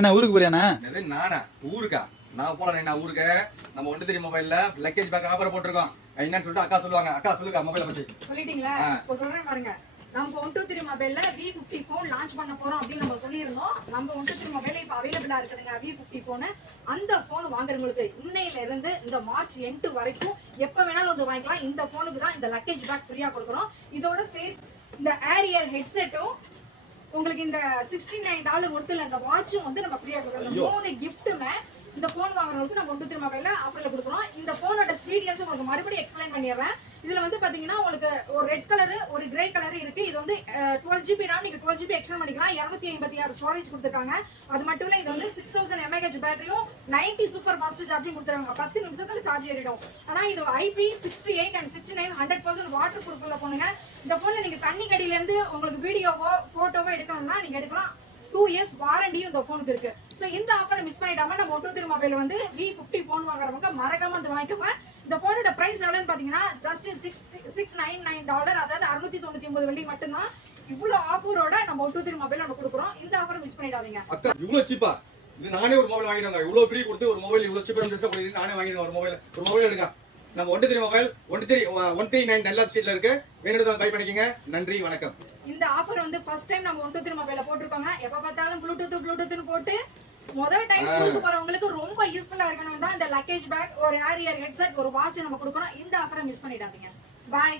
என்ன ஊருக்கு போறியாண்ணா? நானா ஊருக்கா? நான் போல என்ன ஊருக்கு? நம்ம ஒன்று தெரியும் மொபைல்ல லக்கேஜ் பேக் ஆஃபர் போட்டிருக்கோம். என்னன்னு சொல்லிட்டு அக்கா சொல்லுவாங்க. அக்கா சொல்லுங்க மொபைலை பத்தி. சொல்லிட்டீங்களா? இப்போ சொல்றேன் பாருங்க. நம்ம 123 மொபைல்ல V50 போன் லான்ச் பண்ண போறோம் அப்படின்னு நம்ம சொல்லியிருந்தோம். நம்ம 123 மொபைல்ல இப்போ அவைலபிளா இருக்குதுங்க V50 போன். அந்த போன் வாங்குறவங்களுக்கு இன்னையில இருந்து இந்த மார்ச் 8 வரைக்கும் எப்ப வேணாலும் வந்து வாங்கிக்கலாம். இந்த போனுக்கு தான் இந்த லக்கேஜ் பேக் ஃப்ரீயா கொடுக்குறோம். இதோட சேர்த்து இந்த ஏரியர் ஹெட்செட்டும் உங்களுக்கு இந்த $69 ஒருத்தல இந்த வாட்சும் வந்து நம்ம ஃப்ரீயா கொடுக்குறோம். இந்த மூணு கிஃப்ட்டுமே இந்த போன் வாங்குறவங்களுக்கு நம்ம 123 மொபைல்ல ஆஃபர்ல கொடுக்குறோம். இந்த போனோட டீடைல்ஸ் உங்களுக்கு மறுபடியும் எக்ஸ்பிளைன் பண்ணிடுறேன். இதுல வந்து பாத்தீங்கன்னா உங்களுக்கு ஒரு ரெட் கலர் ஒரு கிரே கலர் இருக்கு. இது வந்து 12GB RAM, நீங்க 12GB எக்ஸ்டெண்ட் பண்ணிக்கலாம். 256 ஸ்டோரேஜ் கொடுத்துருக்காங்க. அது மட்டும் இல்ல இது வந்து 6000 mAh பேட்டரியும் 90 சூப்பர் ஃபாஸ்ட் சார்ஜிங் கொடுத்துருக்காங்க. 10 நிமிஷத்துல சார்ஜ் ஏறிடும். ஆனா இது IP68 and 69 100% வாட்டர் ப்ரூஃப்ல போனுங்க. இந்த போன்ல நீங்க தண்ணி கடியில இருந்து உங்களுக்கு வீடியோவோ போட்டோவோ எடுக்கணும்னா நீங்க எடுக்கலாம். 2 years வாரண்டியும் இந்த போனுக்கு இருக்கு. சோ இந்த ஆஃபரை மிஸ் பண்ணிடாம நம்ம 123 மொபைல் வந்து V50 போன் வாங்குறவங்க மறக்காம வந்து வாங்கிக்கோங்க. இந்த போனோட பிரைஸ் எவ்வளவுன்னு பாத்தீங்கன்னா ஜஸ்ட் $699, அதாவது 699 வெள்ளி மட்டும்தான். இவ்வளவு ஆஃபரோட நம்ம 123 மொபைல் நம்ம கொடுக்குறோம். இந்த ஆஃபரை மிஸ் பண்ணிடாதீங்க. அக்கா இவ்வளவு சீப்பா? இது நானே ஒரு மொபைல் வாங்கிடுவாங்க. இவ்வளவு ஃப்ரீ கொடுத்து ஒரு மொபைல் இவ்வளவு சீப்பா பண்ணி நானே வாங்கிடுவேன். ஒரு மொபைல் எடுங்க. நம்ம 123 மொபைல் 139 நல்ல ஸ்ட்ரீட்ல இருக்கு. வேணும்னா பை பண்ணிக்கங்க. நன்றி, வணக்கம். இந்த ஆஃபர் வந்து ஃபர்ஸ்ட் டைம் நம்ம 123 மொபைல்ல போட்டுருக்கோங்க. எப்ப பார்த்தாலும் ப்ளூடூத்னு போட்டு முதல் டைம் ஊருக்கு போறவங்களுக்கு ரொம்ப யூஸ்ஃபுல்லா இருக்கணும் தான் இந்த லக்கேஜ் பேக், ஒரு ஏரியர் ஹெட்செட், ஒரு வாட்ச் நம்ம கொடுக்கணும். இந்த ஆஃபரை மிஸ் பண்ணிடாதீங்க. பாய்.